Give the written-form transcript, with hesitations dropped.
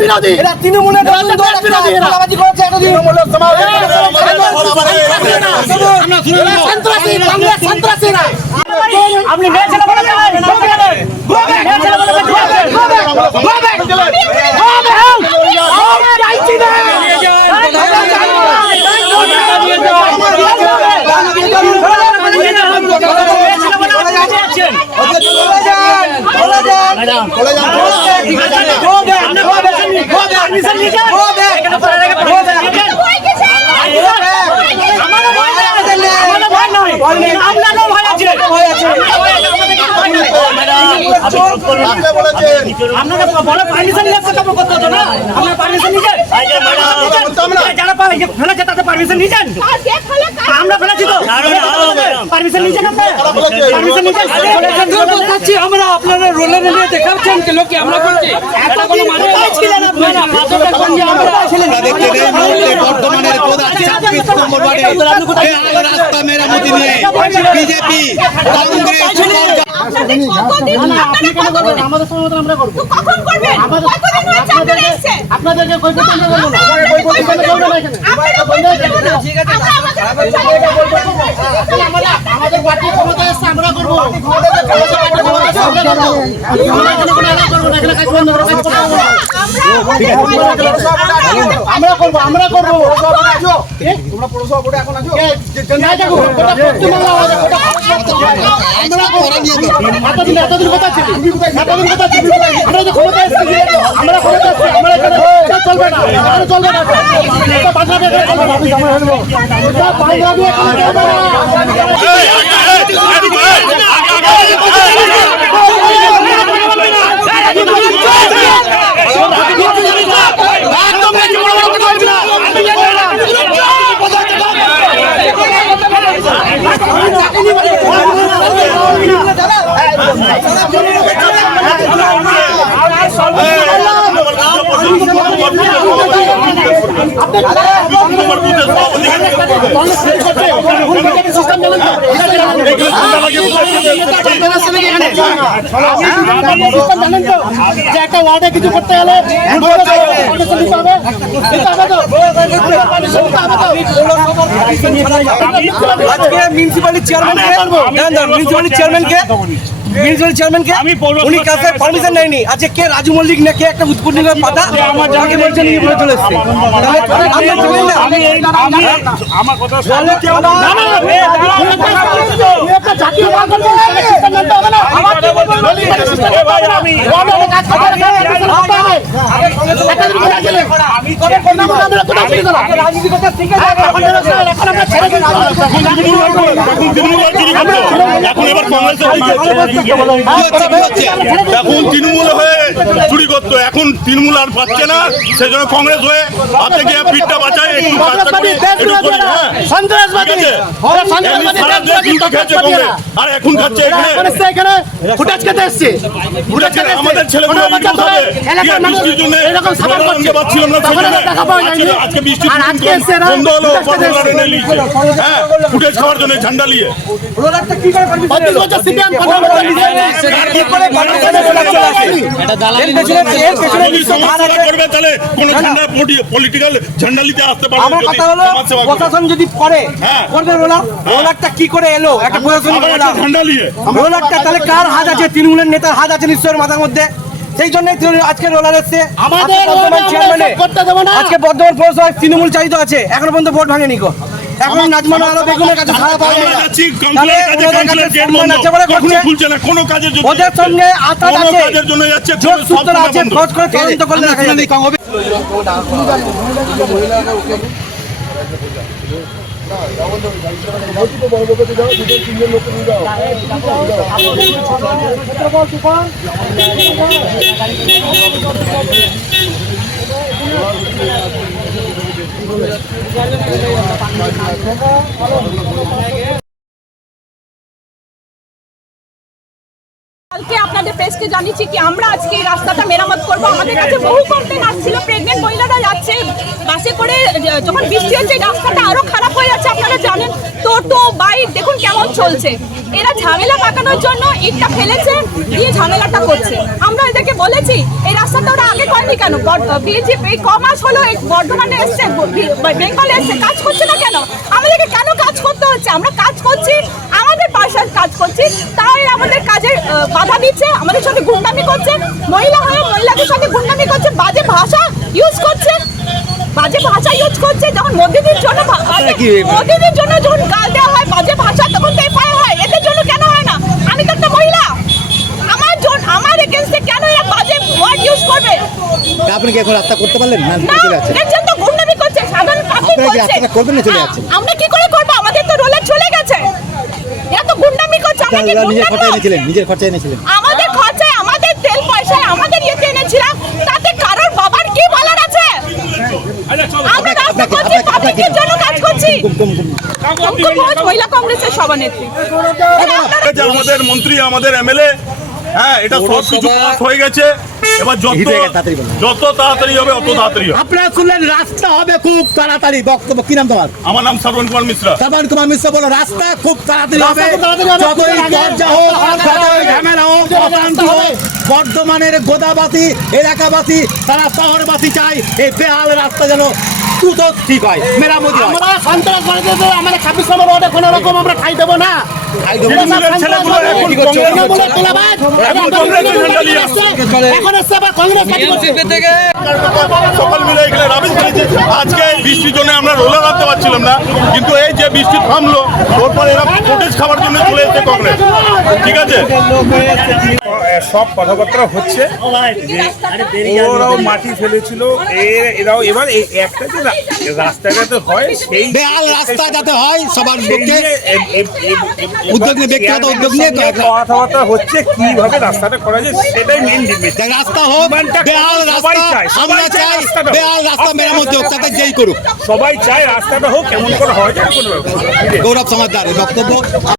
বিরোধী, এরা তৃণমূলের দেশ বিরোধী, চাঁদাবাজি করেছে এতদিন। সন্ত্রাসী, বাংলা সন্ত্রাসীরা। আপনি মেয়ে ছেলে বলে আমরা আপনারা রোলে নিয়ে দেখাচ্ছেন কি লোক আমরা করছি বর্তমানের রাস্তা মেরামতি নিয়ে বিজেপি কংগ্রেস আমাদের সময় আমরা করবো। আপনাদেরকে আমাদের পার্টি ক্ষমতা এসছে আমরা করবো। আমরা করবো তোমরা পৌরসভা বোর্ডে এখন আছো এতদিন কথা ছিল আমরা যে ক্ষমতা এসেছি আমরা ক্ষমতা এসেছি আমরা এখানে চলবে না চলবে না একটা ওয়ার্ডে কিছু করতে গেলে মিউনিসিপালিটি চেয়ারম্যানকে উনি কাছে পারমিশন নেয়নি। আজকে কে রাজু মল্লিক না কে একটা উৎপন্ন পাতা আমার যাকে বলছেন নিয়ে বলে চলে এসছে। আমার কথা এখন তৃণমূল হয়ে চুরি করতো, এখন তৃণমূল আর পাচ্ছে না, সেই জন্য কংগ্রেস হয়ে হাতে গিয়ে পিঠটা বাঁচায় আর এখন খাচ্ছে আমাদের ছেলেগুলো পাচ্ছিলাম না, আজকে বৃষ্টি বন্ধ হলো ফুটেজ খাওয়ার জন্য ঝান্ডা নিয়ে প্রশাসন যদি করে রোলারটা কি করে এলো একটা প্রশাসনিক ঝান্ডা নিয়ে রোলারটা তাহলে কার হাত আছে? তৃণমূলের নেতার হাত আছে নিশ্চয়ের মাথার মধ্যে। সেই জন্যই আজকে রোলার এসছে। আজকে বর্ধমান পৌরসভায় তৃণমূল চালিত আছে, এখনো পর্যন্ত ভোট ভাঙেনি গো। এখন নাজমান আরো বেগুনের কাছে খারাপ হয় ওদের সঙ্গে আতাত আছে, যোগ সূত্র আছে, খোঁজ করে তদন্ত করলে দেখা যাবে। কালকে আপনাদের প্রেসকে জানিয়েছি কি আমরা আজকে এই রাস্তাটা মেরামত করবো। আমাদের কাছে বহু কমপ্লেন আসছিল, প্রেগনেন্ট মহিলারা যাচ্ছে বাসে করে, যখন বৃষ্টি হচ্ছে রাস্তাটা আরো খারাপ হয়ে যাচ্ছে। হচ্ছে আপনারা জানেন, টোটো বাইক দেখুন কেমন চলছে। এরা ঝামেলা পাকানোর জন্য ইটটা ফেলেছে, দিয়ে ঝামেলাটা করছে। আমরা এদেরকে বলেছি এই রাস্তাটা ওরা আগে করেনি কেন? বিজেপি কমাস হলো এই বর্ধমানে এসছে, বেঙ্গলে এসছে, কাজ করছে না কেন? আমাদেরকে কেন কাজ করতে হচ্ছে? আমরা কাজ করছি, আমাদের পাশায় কাজ করছি, তাই আমাদের কাজে বাধা দিচ্ছে, আমাদের সাথে গুন্ডামি করছে, মহিলা হয়ে মহিলাদের সাথে গুন্ডামি করছে, বাজে ভাষা ইউজ করছে, বাজে ভাষা ইউজ করছে। যখন মোদিদের জন্য যখন গাল দেওয়া হয় বাজে ভাষা, তখন তো এফআইআর হয়। এদের জন্য কেন হয় না? আমি তো একটা মহিলা, আমার এগেইনস্টে কেন এরা বাজে ওয়ার্ড ইউজ করবে? আপনি কি এখন রাস্তা করতে পারলেন না? না, দেখছেন তো গুন্ডামি করছে, সাধারণ পাবলিক আপনারা কি করছে। রাস্তাটা করবেন না চলে যাচ্ছেন? আমরা কি করে করব? আমাদের তো রোলে চলে গেছে। এত গুন্ডামি করছে, আমরা কি নিজের খরচা গুন্ডা? এনেছিলেন, নিজের খরচা এনেছিলেন। আমাদের খরচায়, আমাদের তেল পয়সায়, আমাদের ইয়েতে এনেছিলাম, তাতে কারোর বাবার কি বলার আছে? আমরা রাস্তা করছি, পাবলিকের জন্য কাজ করছি। অঙ্কুর ঘোষ, মহিলা কংগ্রেসের সভানেত্রী। যে আমাদের মন্ত্রী, আমাদের এমএলএ, হ্যাঁ, এটা সব কিছু পাস হয়ে গেছে। এবার যত তাড়াতাড়ি হবে অত তাড়াতাড়ি হবে। আপনারা শুনলেন রাস্তা হবে খুব তাড়াতাড়ি। বক্তব্য কি নাম তোমার? আমার নাম শ্রবণ কুমার মিশ্রা। শ্রবণ কুমার মিশ্র বলো রাস্তা খুব তাড়াতাড়ি হবে। রাস্তা খুব তাড়াতাড়ি হবে। যতই দরজা হোক, যতই ঝামেলা হোক, অশান্তি হোক, বর্ধমানের গোদাবাসী, এলাকাবাসী, তারা শহরবাসী চাই এই বেহাল রাস্তা যেন দ্রুত ঠিক হয়, মেরামতি হয়। আমরা সন্ত্রাসবাদীদের তো আমাদের 26 নম্বর ওয়ার্ডে কোনো রকম আমরা ঠাঁই দেবো না। তৃণমূলের ছেলেগুলো এখন তৃণমূলের তোলাবাজ, এখন কংগ্রেসের ঝান্ডা নিয়ে আসছে। এখন এসছে আবার কংগ্রেস পার্টি করছে। সকাল মিলে এখানে রাবিশ খেলেছে। আজকে এই বৃষ্টির জন্য আমরা রোলার রাখতে পারছিলাম না, কিন্তু এই যে বৃষ্টি থামলো, ওরপর এরা ফুটেজ খাওয়ার জন্য চলে এসেছে কংগ্রেস। ঠিক আছে, সব কথাবার্তা হচ্ছে যে ওরাও মাটি ফেলেছিল, এরাও এবার এই একটা যে রাস্তাঘাটে হয় সেই বেহাল রাস্তা যাতে হয় সবার সেই পক্ষে নিয়ে উদ্যোগ নিয়ে, ব্যক্তিগত উদ্যোগ নিয়ে কথাবার্তা হচ্ছে কিভাবে রাস্তাটা করা যায়, সেটাই মেন ডিবেট। রাস্তা হোক, বেহাল সবাই রাস্তা চায়, আমরা সবাই চায় চাই, রাস্তাটা হোক। বেহাল রাস্তা মেরামতি হোক, তাতে যেই করুক। সবাই চায় রাস্তাটা হোক, কেমন করে হয় যায় কোনো ব্যাপার না। গৌরব সমাজদার বক্তব্য।